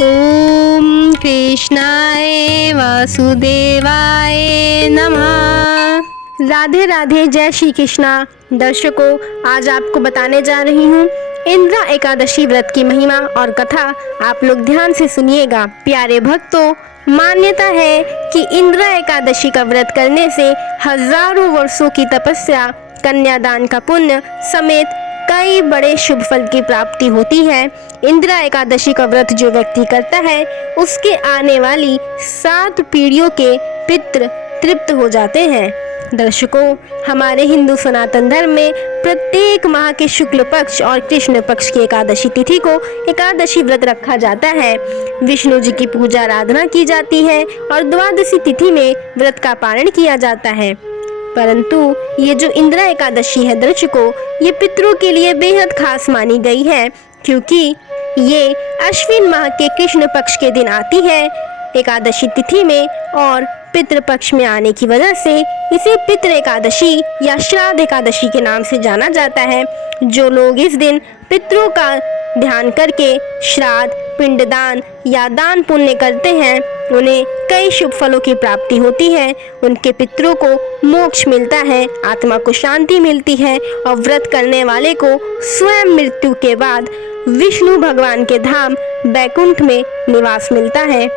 ओम कृष्णाय वासुदेवाय नमः। राधे राधे, जय श्री कृष्णा। दर्शकों, आज आपको बताने जा रही हूँ इंद्रा एकादशी व्रत की महिमा और कथा। आप लोग ध्यान से सुनिएगा। प्यारे भक्तों, मान्यता है कि इंद्रा एकादशी का व्रत करने से हजारों वर्षों की तपस्या, कन्यादान का पुण्य समेत कई बड़े शुभ फल की प्राप्ति होती है। इंद्रा एकादशी का व्रत जो व्यक्ति करता है उसके आने वाली 7 पीढ़ियों के पितृ तृप्त हो जाते हैं। दर्शकों, हमारे हिंदू सनातन धर्म में प्रत्येक माह के शुक्ल पक्ष और कृष्ण पक्ष की एकादशी तिथि को एकादशी व्रत रखा जाता है। विष्णु जी की पूजा आराधना की जाती है और द्वादशी तिथि में व्रत का पारण किया जाता है। परंतु ये जो इंद्रा एकादशी है दर्शकों, ये पितरों के लिए बेहद खास मानी गई है, क्योंकि ये अश्विन माह के कृष्ण पक्ष के दिन आती है एकादशी तिथि में, और पितृ पक्ष में आने की वजह से इसे पितृ एकादशी या श्राद्ध एकादशी के नाम से जाना जाता है। जो लोग इस दिन पितरों का ध्यान करके श्राद्ध, पिंडदान या दान पुण्य करते हैं, उन्हें कई शुभ फलों की प्राप्ति होती है। उनके पितरों को मोक्ष मिलता है, आत्मा को शांति मिलती है और व्रत करने वाले को स्वयं मृत्यु के बाद विष्णु भगवान के धाम बैकुंठ में निवास मिलता है।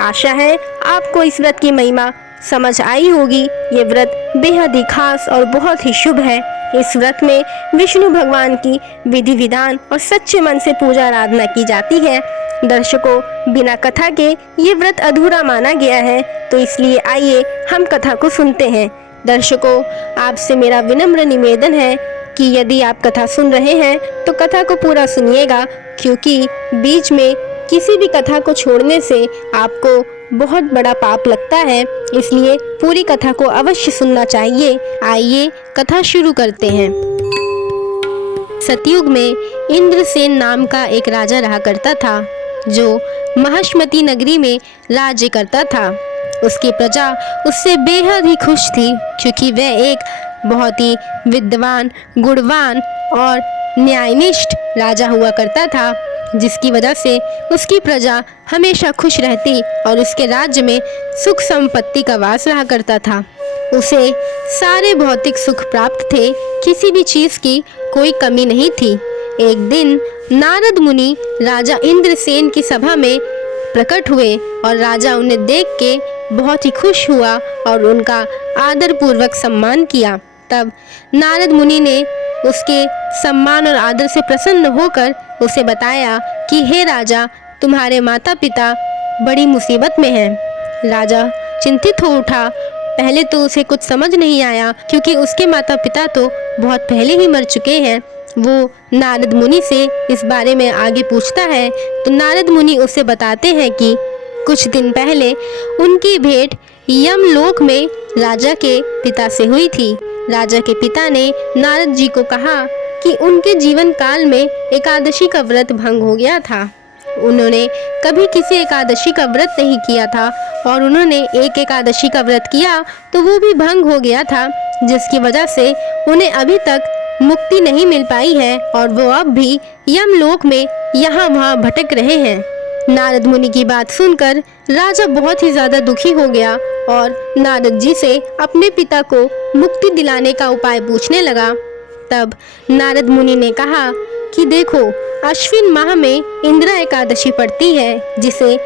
आशा है आपको इस व्रत की महिमा समझ आई होगी। ये व्रत बेहद ही खास और बहुत ही शुभ है। इस व्रत में विष्णु भगवान की विधि विधान और सच्चे मन से पूजा आराधना की जाती है। दर्शकों, बिना कथा के ये व्रत अधूरा माना गया है, तो इसलिए आइए हम कथा को सुनते हैं। दर्शकों, आपसे मेरा विनम्र निवेदन है कि यदि आप कथा सुन रहे हैं तो कथा को पूरा सुनिएगा, क्योंकि बीच में किसी भी कथा को छोड़ने से आपको बहुत बड़ा पाप लगता है। इसलिए पूरी कथा को अवश्य सुनना चाहिए। आइए कथा शुरू करते हैं। सतयुग में इंद्रसेन नाम का एक राजा रहा करता था, जो महिष्मती नगरी में राज्य करता था। उसकी प्रजा उससे बेहद ही खुश थी, क्योंकि वह एक बहुत ही विद्वान, गुणवान और न्यायनिष्ठ राजा हुआ करता था, जिसकी वजह से उसकी प्रजा हमेशा खुश रहती और उसके राज्य में सुख संपत्ति का वास रहा करता था। उसे सारे भौतिक सुख प्राप्त थे, किसी भी चीज की कोई कमी नहीं थी। एक दिन नारद मुनि राजा इंद्रसेन की सभा में प्रकट हुए और राजा उन्हें देख के बहुत ही खुश हुआ और उनका आदर पूर्वक सम्मान किया। तब नारद मुनि ने उसके सम्मान और आदर से प्रसन्न होकर उसे बताया कि हे राजा, तुम्हारे माता पिता बड़ी मुसीबत में हैं। राजा चिंतित हो उठा। पहले तो उसे कुछ समझ नहीं आया, क्योंकि उसके माता पिता तो बहुत पहले ही मर चुके हैं। वो नारद मुनि से इस बारे में आगे पूछता है तो नारद मुनि उसे बताते हैं कि कुछ दिन पहले उनकी भेंट यमलोक में राजा के पिता से हुई थी। राजा के पिता ने नारद जी को कहा कि उनके जीवन काल में एकादशी का व्रत भंग हो गया था। उन्होंने कभी किसी एकादशी का व्रत नहीं किया था, और उन्होंने एक एकादशी का व्रत किया तो वो भी भंग हो गया था, जिसकी वजह से उन्हें अभी तक मुक्ति नहीं मिल पाई है और वो अब भी यमलोक में यहाँ वहाँ भटक रहे हैं। नारद मुनि की बात सुनकर राजा बहुत ही ज्यादा दुखी हो गया और नारद जी से अपने पिता को मुक्ति दिलाने का उपाय पूछने लगा। तब नारद मुनि ने कहा कि देखो, अश्विन माह में इंद्रा एकादशी पड़ती है, जिसे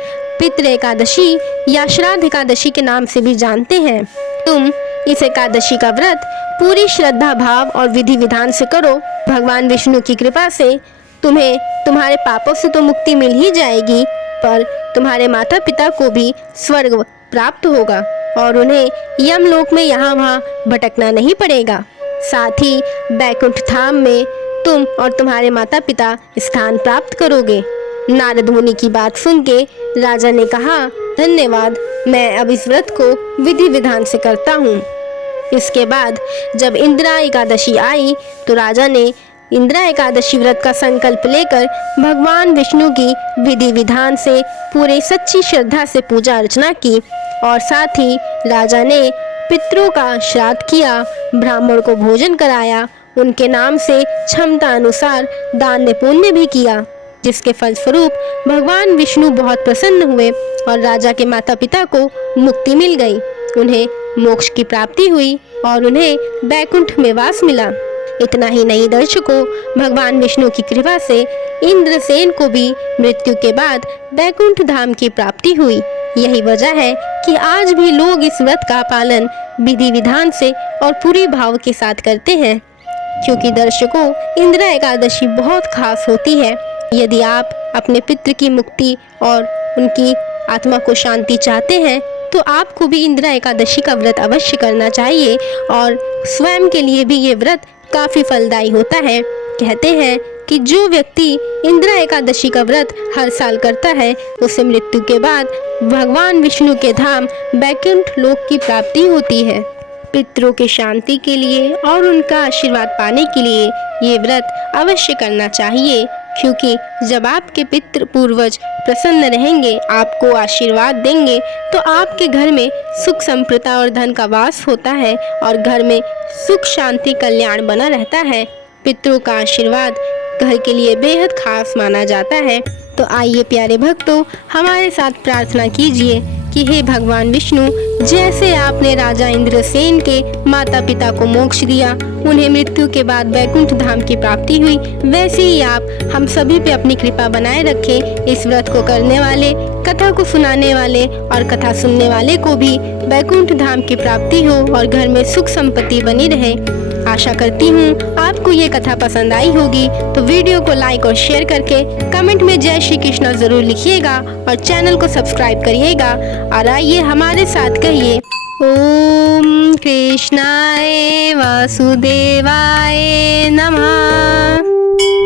पितृ एकादशी या श्राद्ध एकादशी के नाम से भी जानते हैं। तुम इस एकादशी का व्रत पूरी श्रद्धा भाव और विधि विधान से करो। भगवान विष्णु की कृपा से तुम्हें तुम्हारे पापों से तो मुक्ति मिल ही जाएगी, पर तुम्हारे माता पिता को भी स्वर्ग प्राप्त होगा और उन्हें यमलोक में यहाँ वहाँ भटकना नहीं पड़ेगा। साथ ही बैकुंठ धाम में तुम और तुम्हारे माता पिता स्थान प्राप्त करोगे। नारद मुनि की बात सुन के राजा ने कहा, धन्यवाद, मैं अब इस व्रत को विधि विधान से करता हूँ। इसके बाद जब इंद्रा एकादशी आई तो राजा ने इंद्रा एकादशी व्रत का संकल्प लेकर भगवान विष्णु की विधि विधान से पूरे सच्ची श्रद्धा से पूजा अर्चना की, और साथ ही राजा ने पितरों का श्राद्ध किया, ब्राह्मण को भोजन कराया, उनके नाम से क्षमता अनुसार दान पुण्य भी किया, जिसके फलस्वरूप भगवान विष्णु बहुत प्रसन्न हुए और राजा के माता पिता को मुक्ति मिल गई। उन्हें मोक्ष की प्राप्ति हुई और उन्हें बैकुंठ में वास मिला। इतना ही नहीं दर्शकों, भगवान विष्णु की कृपा से इंद्रसेन को भी मृत्यु के बाद बैकुंठ धाम की प्राप्ति हुई। यही वजह है कि आज भी लोग इस व्रत का पालन विधि विधान से और पूरी भाव के साथ करते हैं। क्योंकि दर्शकों, इंदिरा एकादशी बहुत खास होती है। यदि आप अपने पितृ की मुक्ति और उनकी आत्मा को शांति चाहते हैं तो आपको भी इंदिरा एकादशी का व्रत अवश्य करना चाहिए और स्वयं के लिए भी ये व्रत काफी फलदायी होता है। कहते हैं कि जो व्यक्ति इंदिरा एकादशी का व्रत हर साल करता है उसे मृत्यु के बाद भगवान विष्णु के धाम बैकुंठ लोक की प्राप्ति होती है। पितरों की शांति के लिए और उनका आशीर्वाद पाने के लिए ये व्रत अवश्य करना चाहिए, क्योंकि जब आपके पितृ पूर्वज प्रसन्न रहेंगे, आपको आशीर्वाद देंगे, तो आपके घर में सुख संपदा और धन का वास होता है और घर में सुख शांति कल्याण बना रहता है। पितरों का आशीर्वाद घर के लिए बेहद खास माना जाता है। तो आइए प्यारे भक्तों, हमारे साथ प्रार्थना कीजिए कि हे भगवान विष्णु, जैसे आपने राजा इंद्रसेन के माता पिता को मोक्ष दिया, उन्हें मृत्यु के बाद बैकुंठ धाम की प्राप्ति हुई, वैसे ही आप हम सभी पे अपनी कृपा बनाए रखें। इस व्रत को करने वाले, कथा को सुनाने वाले और कथा सुनने वाले को भी बैकुंठ धाम की प्राप्ति हो और घर में सुख संपत्ति बनी रहे। आशा करती हूँ आपको ये कथा पसंद आई होगी, तो वीडियो को लाइक और शेयर करके कमेंट में जय श्री कृष्ण जरूर लिखिएगा और चैनल को सब्सक्राइब करिएगा। और आइए हमारे साथ कहिए ओम कृष्णाय वासुदेवाय नमः।